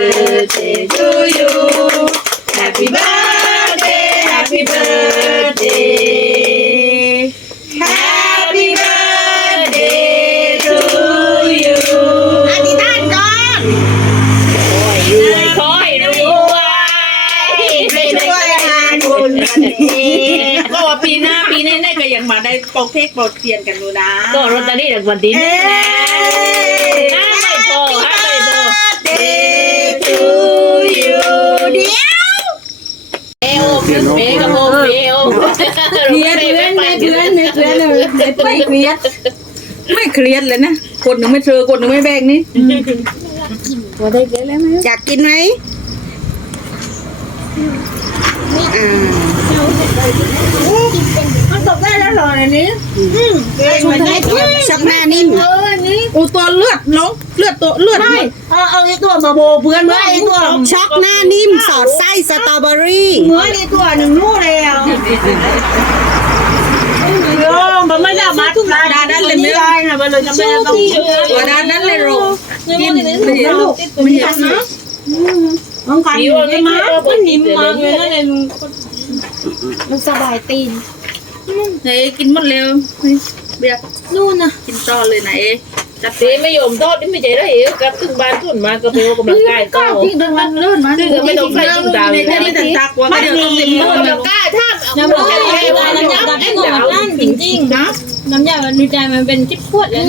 birthday to you Happy birthday Happy birthday Happy birthday to you อธิษฐานก่อนรวยคอยรวยไม่ช่วยงานบุญวันนี้ก็ว่าปีหน้าปีแน่ๆก็ยังมาได้ปอกเทกปอกเทียนกันอยู่นะ ก็รถตานี่จากวันดินเอ้ห้าไม่พอห้าไม่พอ Day to you เดียว เอวเมย์กับโมเมย์เพื่อนเพื่อนไม่เพื่อนไม่เพื่อนเลยไม่เครียดไม่เครียดเลยนะคนหนึ่งไม่เจอคนหนึ่งไม่แบ่งนี่พอได้เกลียดแล้วไหมอยากกินไหมอ่ามันตกได้แล้วเหรอในนี้ชุดให้ชักหน้านิ่มเอออันนี้โอ้ตัวเลือดน้อง เลือดตัวเลือดไม่เอาเอาไอ้ตัวมาโบเพื่อนเมื่อไอ้ตัวช็อกหน้านิ่มสอดไส้สตรอเบอรี่เมื่อไอ้ตัวหนึ่งนู่นแล้วโยมมันไม่ได้มัดปลาดาด้านเลยไหมได้นะมันเลยจะไม่ต้องตัวด้านนั้นเลยโรงกินไม่ไม่เห็นลูกไม่เห็นนะน้องกันผิวมันไม่มามามันนิ่มมากเลยนั่นเองมันสบายตีนเฮ้ยกินหมดเร็วเบียร์นู่นนะกินต่อเลยนะเอ๊จัด เสียไม่ยอมทอดนี่ไม่ใจได้เอวกับถึงบ้านทุนมาก็ไปออกกำลังกายต่อ ที่เดินวันเลื่อนมาซึ่งก็ไม่ต้องใส่ถุงดาวไม่เลยได้ไม่ตัดตักว่าเดี๋ยวต้องกินออกหมดกำแล้ลัวงกายท่าเอาน้ำหมมันดไอ้ตัวน้ำยาไอ้ตัวนั่นจริงๆนะน้ำยามันมีใจมันเป็นจิ๊บพวดเลย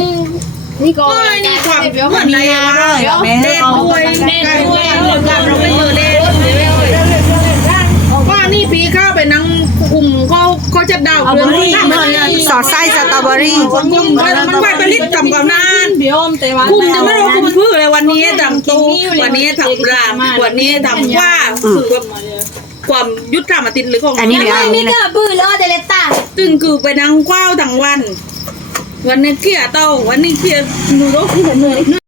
นี่ก็โอ้ยนี่ความเหมือนอะไรวะเล่นด้วยเล่นด้วยเราไม่เจอเล่นว่านี่ปีเข้าไปนั่งกลุ่มเขาเขาจะดาวเรื่องนี้ สอดไส้สตรอเบอรี่คนกลุ่มมันไปผลิตทำกับนานพี่อมแต่ว่าคุมจะไม่รู้คุมพืชเลยวันนี้ทำตู้วันนี้ทำรามวันนี้ทำว่าคือว่าความยุติธรรมติดหรือของอันนี้เหลืออันไม่นี้นะก็บื้อล้อเดลต้าตึงคือไปนั่งคว้าวทั้งวัน วันนี้เขี่ยเต้าวันนี้เขี่ยหนูต้องเหนื่อย